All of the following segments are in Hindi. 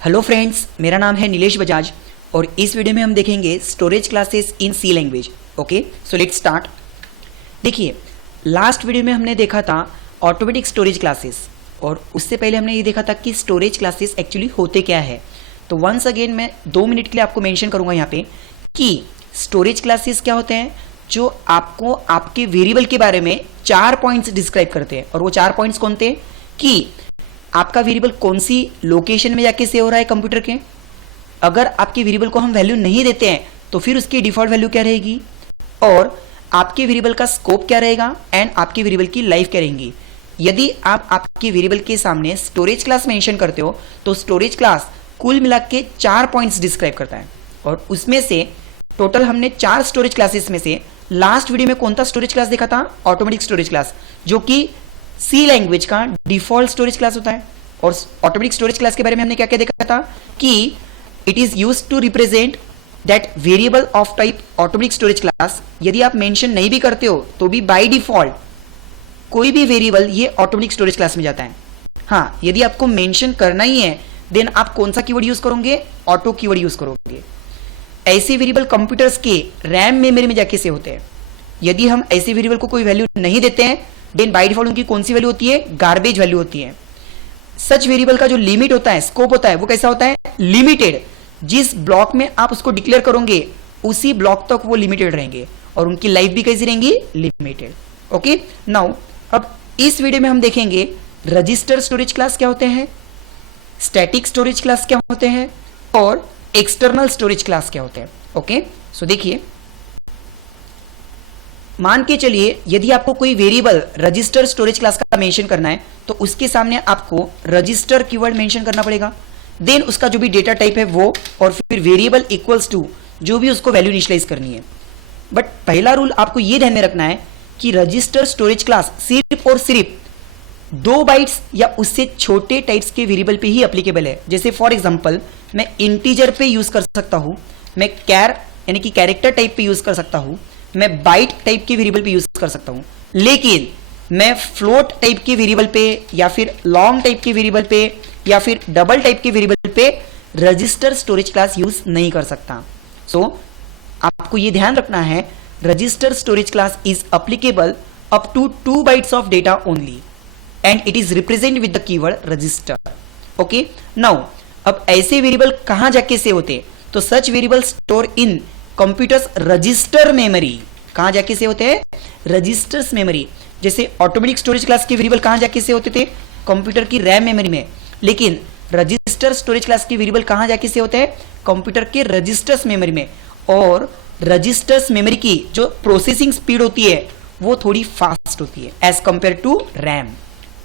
हेलो फ्रेंड्स, मेरा नाम है नीलेश बजाज और इस वीडियो में हम देखेंगे storage classes in C language. Okay, so let's start. देखिए, लास्ट वीडियो में हमने देखा था ऑटोमेटिक स्टोरेज क्लासेस और उससे पहले हमने ये देखा था कि स्टोरेज क्लासेस एक्चुअली होते क्या है। तो वंस अगेन मैं 2 मिनट के लिए आपको मेंशन करूंगा यहाँ पे कि स्टोरेज क्लासेस क्या होते हैं, जो आपको आपके वेरिएबल के बारे में 4 पॉइंट्स डिस्क्राइब करते हैं। और वो 4 पॉइंट्स कौन थे कि आपका वेरिएबल कौन सी लोकेशन में जाके सेव हो रहा है कंप्यूटर के, अगर आपके वेरिएबल को हम वैल्यू नहीं देते हैं तो फिर उसकी डिफॉल्ट वैल्यू क्या रहेगी, और आपके वेरिएबल का स्कोप क्या रहेगा एंड आपके वेरिएबल की लाइफ क्या रहेगी। यदि आप आपके वेरिएबल के सामने स्टोरेज क्लास मेंशन करते हो तो स्टोरेज क्लास कुल मिला के 4 पॉइंट्स डिस्क्राइब करता है। और उसमें से टोटल हमने 4 स्टोरेज क्लासेस में से लास्ट वीडियो में कौन सा स्टोरेज क्लास देखा था, ऑटोमेटिक स्टोरेज क्लास, जो कि सी लैंग्वेज का डिफॉल्ट स्टोरेज क्लास होता है। और ऑटोमेटिक स्टोरेज क्लास के बारे में हमने क्या क्या देखा था कि it is used to represent that variable of type automatic storage class. यदि आप मेंशन नहीं भी करते हो तो भी बाय डिफॉल्ट कोई भी वेरिएबल ये ऑटोमेटिक स्टोरेज क्लास में जाता है। हाँ, यदि आपको मेंशन करना ही है देन आप कौन सा कीवर्ड यूज करोगे, ऑटो कीवर्ड यूज करोगे। ऐसे वेरिएबल कंप्यूटर्स के रैम मेमोरी में जाके से होते हैं। यदि हम ऐसे वेरिएबल को कोई वैल्यू नहीं देते हैं देन बाय डिफॉल्ट उनकी कौन सी वैल्यू होती है, गार्बेज वैल्यू होती है। सच वेरिएबल का जो लिमिट होता है, स्कोप होता है, वो कैसा होता है, लिमिटेड। जिस ब्लॉक में आप उसको डिक्लेयर करोगे उसी ब्लॉक तक वो लिमिटेड रहेंगे और उनकी लाइफ भी कैसी रहेंगी, लिमिटेड। ओके, नाउ अब इस वीडियो में हम देखेंगे रजिस्टर स्टोरेज क्लास क्या होते हैं, स्टैटिक स्टोरेज क्लास क्या होते हैं और एक्सटर्नल स्टोरेज क्लास क्या होते हैं। ओके, सो देखिए, मान के चलिए यदि आपको कोई वेरिएबल रजिस्टर स्टोरेज क्लास का मेंशन करना है तो उसके सामने आपको रजिस्टर कीवर्ड मेंशन करना पड़ेगा। देन उसका जो भी डेटा टाइप है वो, और फिर वेरिएबल इक्वल्स टू जो भी उसको वैल्यू इनिशियलाइज करनी है। बट पहला रूल आपको यह ध्यान में रखना है कि रजिस्टर स्टोरेज क्लास सिर्फ और सिर्फ 2 बाइट्स या उससे छोटे टाइप्स के वेरिएबल पे ही एप्लीकेबल है। जैसे फॉर एग्जांपल मैं इंटीजर पे यूज कर सकता हूं, मैं कैर यानी कि कैरेक्टर टाइप पे यूज कर सकता हूं, मैं बाइट टाइप के वेरिएबल पे यूज कर सकता हूं, लेकिन मैं फ्लोट टाइप के वेरिएबल पे या फिर लॉन्ग टाइप के वेरिएबल पे या फिर डबल टाइप के वेरिएबल पे रजिस्टर स्टोरेज क्लास यूज नहीं कर सकता। सो आपको यह ध्यान रखना है, register storage class is applicable up to 2 bytes of data only and it is represent with the keyword register. Okay, now अब ऐसे वेरिएबल कहां जाके सेव होते, तो such variable store in computers register memory. कहां जाके से होते हैं, रजिस्टर्स मेमोरी। जैसे ऑटोमेटिक स्टोरेज क्लास के वेरिएबल कहां जाके से होते थे, कंप्यूटर की रैम मेमोरी में, लेकिन रजिस्टर स्टोरेज क्लास के वेरिएबल कहां जाके से होते हैं, कंप्यूटर के रजिस्टर्स मेमोरी में। और रजिस्टर्स मेमोरी की जो प्रोसेसिंग स्पीड होती है वो थोड़ी फास्ट होती है एज कंपेयर टू रैम।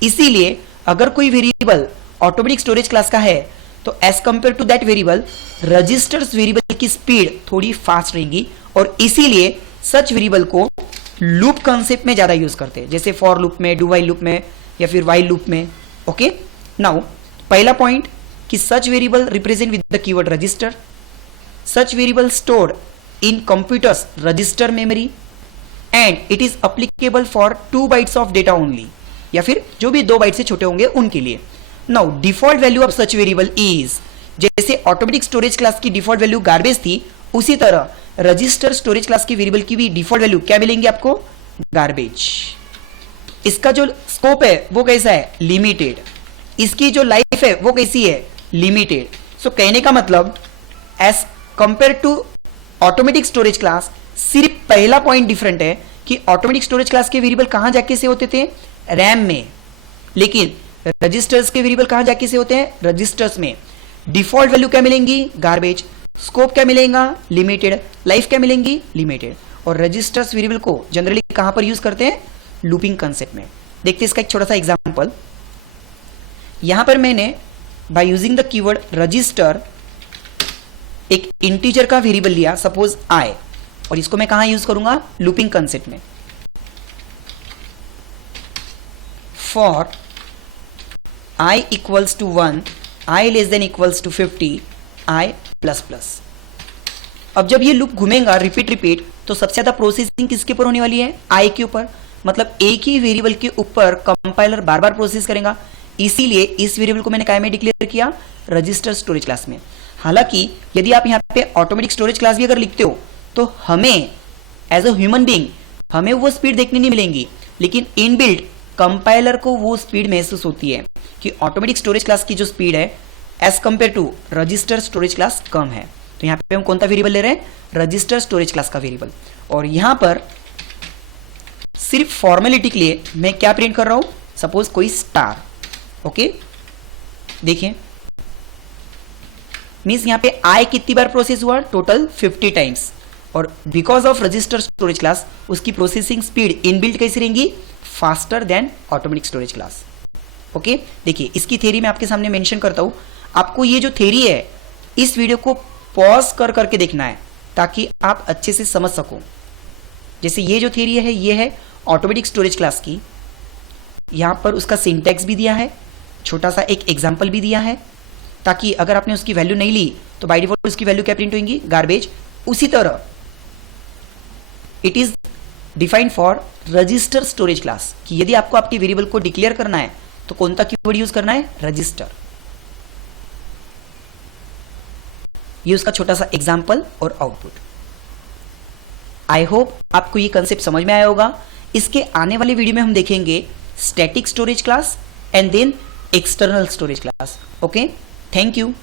इसीलिए अगर कोई वेरिएबल ऑटोमेटिक स्टोरेज क्लास का है तो as compare to that variable registers variable की स्पीड थोड़ी फास्ट रहेगी, और इसीलिए सच वेरिएबल को लूप कॉन्सेप्ट में ज्यादा यूज करते हैं, जैसे फॉर लूप में, डू वाइल लूप में या फिर वाइल लूप में। ओके, नाउ पहला पॉइंट कि such variable represent with the keyword register, such variable stored in computers register memory and it is applicable for 2 bytes of data only, या फिर जो भी 2 बाइट से छोटे होंगे उनके लिए। Now default value of such variable is, जैसे ऑटोमेटिक स्टोरेज क्लास की डिफॉल्ट वैल्यू गार्बेज थी, उसी तरह रजिस्टर स्टोरेज क्लास की वेरिएबल की भी डिफॉल्ट वैल्यू क्या मिलेंगी आपको, गार्बेज। इसका जो स्कोप है वो कैसा है, लिमिटेड। इसकी जो लाइफ है वो कैसी है, लिमिटेड। सो कहने का मतलब as compare to automatic storage class सिर्फ पहला पॉइंट डिफरेंट है कि ऑटोमेटिक स्टोरेज क्लास के वेरिएबल कहां जाके से होते थे, रैम में, लेकिन रजिस्टर्स के वेरिएबल कहां जाके से होते हैं, रजिस्टर्स में। डिफॉल्ट वैल्यू क्या मिलेंगी, गार्बेज। स्कोप क्या मिलेगा, लिमिटेड। लाइफ क्या मिलेंगी, लिमिटेड। और रजिस्टर्स वेरिएबल को जनरली कहां पर यूज करते हैं, लूपिंग कंसेप्ट में। देखते हैं इसका एक छोटा सा एग्जांपल। यहां पर मैंने by using the keyword register एक इंटीजर का वेरिएबल लिया, सपोज आई, और इसको मैं कहां यूज करूंगा, लूपिंग कंसेप्ट में। For i equals to 1, i less than equals to 50, i plus plus. अब जब ये लूप घूमेगा रिपीट तो सबसे ज्यादा प्रोसेसिंग किसके ऊपर होने वाली है, i के ऊपर। मतलब एक ही वेरिएबल के ऊपर कंपाइलर बार बार प्रोसेस करेगा, इसीलिए इस वेरिएबल को मैंने काय में डिक्लेयर किया, रजिस्टर स्टोरेज क्लास में। हालांकि यदि आप यहाँ पे ऑटोमेटिक स्टोरेज क्लास भी अगर लिखते हो तो हमें एज अ ह्यूमन बीइंग हमें वो स्पीड देखने नहीं मिलेंगी, लेकिन इनबिल्ट कंपाइलर को वो स्पीड महसूस होती है कि ऑटोमेटिक स्टोरेज क्लास की जो स्पीड है as compare to register storage class कम है। तो यहाँ पे हम कौन सा वेरिएबल ले रहे हैं, रजिस्टर स्टोरेज क्लास का वेरिएबल। और यहां पर सिर्फ फॉर्मेलिटी के लिए मैं क्या प्रिंट कर रहा हूं, सपोज कोई स्टार। ओके, देखिए मीन्स यहां पे आई कितनी बार प्रोसेस हुआ, टोटल 50 टाइम्स। और because of register storage class उसकी प्रोसेसिंग स्पीड इनबिल्ट कैसी रहेंगी, faster than automatic storage class. Okay, देखिए इसकी थ्योरी मैं आपके सामने मेंशन करता हूं। आपको ये जो थ्योरी है इस वीडियो को पॉज कर करके देखना है ताकि आप अच्छे से समझ सको। जैसे ये जो थ्योरी है ये है ऑटोमेटिक स्टोरेज क्लास की, यहां पर उसका सिंटैक्स भी दिया है, छोटा सा एक एग्जांपल भी दिया है, ताकि अगर आपने उसकी वैल्यू नहीं ली तो बाय डिफॉल्ट उसकी वैल्यू क्या प्रिंट होगी, गार्बेज। उसी तरह it is defined for register storage class कि यदि आपको आपके वेरिएबल को डिक्लेयर करना है तो कौन सा कीवर्ड यूज करना है, रजिस्टर। ये उसका छोटा सा एग्जांपल और आउटपुट। आई होप आपको ये कंसेप्ट समझ में आया होगा। इसके आने वाले वीडियो में हम देखेंगे static storage class and then external storage class. Okay, thank you.